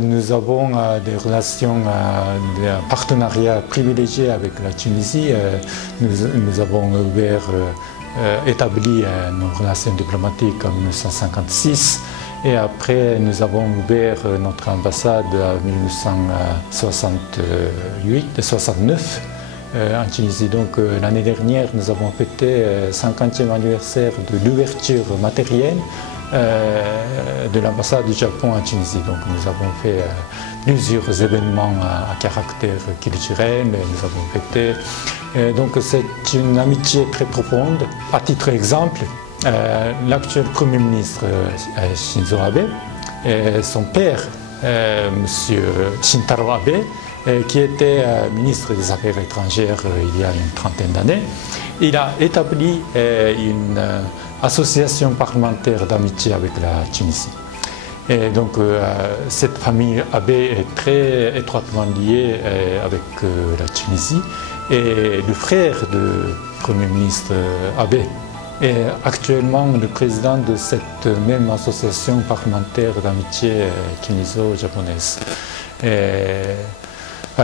Nous avons des relations, des partenariats privilégiés avec la Tunisie. Nous avons établi nos relations diplomatiques en 1956 et après nous avons ouvert notre ambassade en 1969 en Tunisie. Donc l'année dernière, nous avons fêté le 50e anniversaire de l'ouverture matérielle de l'ambassade du Japon en Tunisie. Donc nous avons fait plusieurs événements à caractère culturel, nous avons fêté. Donc c'est une amitié très profonde. À titre d'exemple, l'actuel Premier ministre Shinzo Abe, et son père, M. Shintaro Abe, qui était ministre des Affaires étrangères il y a une trentaine d'années, il a établi une association parlementaire d'amitié avec la Tunisie. Et donc cette famille Abe est très étroitement liée avec la Tunisie. Et le frère du Premier ministre Abe est actuellement le président de cette même association parlementaire d'amitié tuniso-japonaise.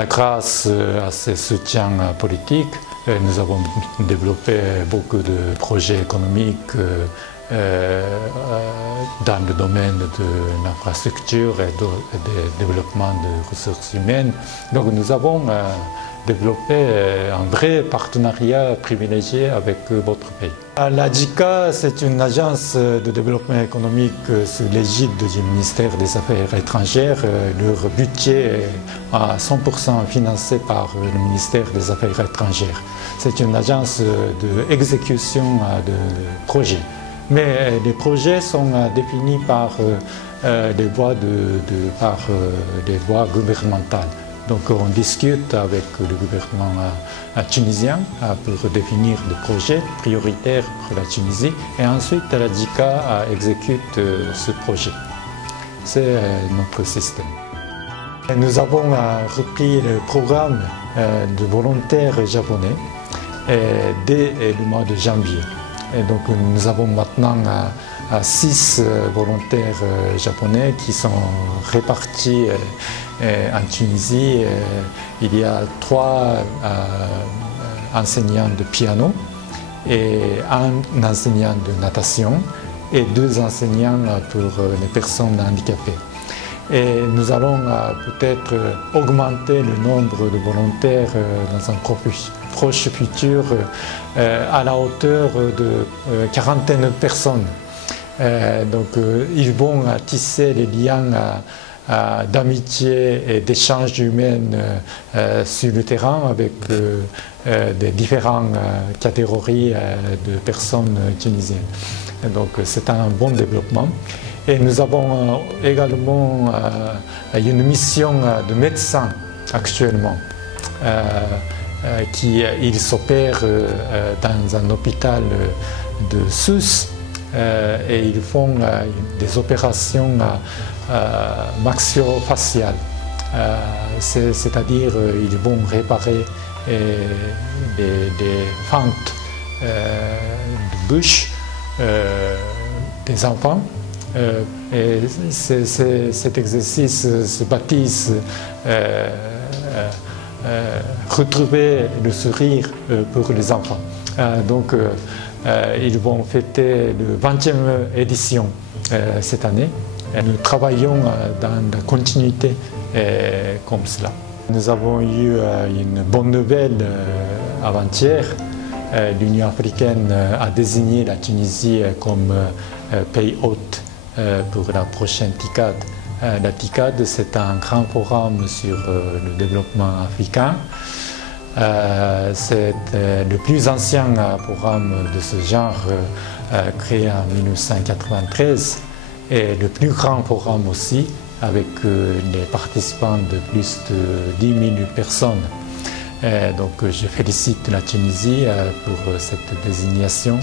Grâce à ce soutien politique, nous avons développé beaucoup de projets économiques dans le domaine de l'infrastructure et du développement des ressources humaines. Donc nous avons développé un vrai partenariat privilégié avec votre pays. La JICA, c'est une agence de développement économique sous l'égide du ministère des Affaires étrangères. Leur budget est à 100% financé par le ministère des Affaires étrangères. C'est une agence d'exécution de projets. Mais les projets sont définis par des voies gouvernementales. Donc on discute avec le gouvernement tunisien pour définir des projets prioritaires pour la Tunisie et ensuite la JICA exécute ce projet. C'est notre système. Et nous avons repris le programme de volontaires japonais dès le mois de janvier. Et donc nous avons maintenant 6 volontaires japonais qui sont répartis en Tunisie. Il y a 3 enseignants de piano et 1 enseignant de natation et 2 enseignants pour les personnes handicapées. Et nous allons peut-être augmenter le nombre de volontaires dans un proche futur à la hauteur de 40 personnes. Donc ils vont tisser les liens d'amitié et d'échange humain sur le terrain avec des différentes catégories de personnes tunisiennes. Donc c'est un bon développement. Et nous avons également une mission de médecins actuellement qui s'opère dans un hôpital de Sousse et ils font des opérations maxillofaciales, c'est-à-dire ils vont réparer des fentes de bouche des enfants. Et cet exercice se baptise retrouver le sourire pour les enfants. Donc ils vont fêter la 20e édition cette année. Nous travaillons dans la continuité comme cela. Nous avons eu une bonne nouvelle avant-hier. L'Union africaine a désigné la Tunisie comme pays hôte pour la prochaine TICAD. La TICAD, c'est un grand forum sur le développement africain. C'est le plus ancien forum de ce genre créé en 1993 et le plus grand forum aussi avec les participants de plus de 10 000 personnes. Donc je félicite la Tunisie pour cette désignation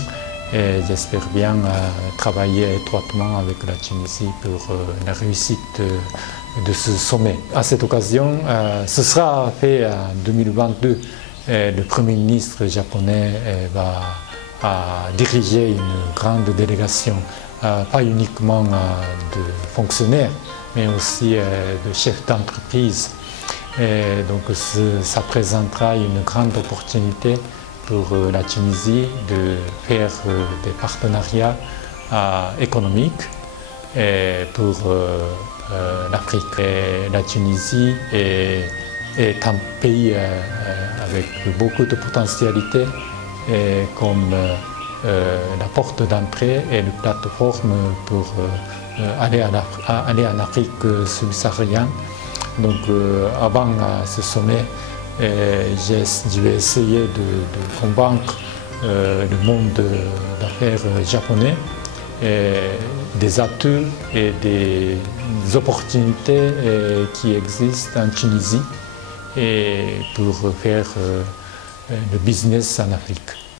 et j'espère bien travailler étroitement avec la Tunisie pour la réussite de ce sommet. À cette occasion, ce sera fait en 2022. Le Premier ministre japonais va diriger une grande délégation pas uniquement de fonctionnaires, mais aussi de chefs d'entreprise. Donc ça présentera une grande opportunité pour la Tunisie de faire des partenariats économiques pour l'Afrique. La Tunisie est un pays avec beaucoup de potentialités comme la porte d'entrée et une plateforme pour aller en Afrique subsaharienne. Donc avant ce sommet, je vais essayer de convaincre le monde d'affaires japonais des atouts et des opportunités qui existent en Tunisie et pour faire le business en Afrique.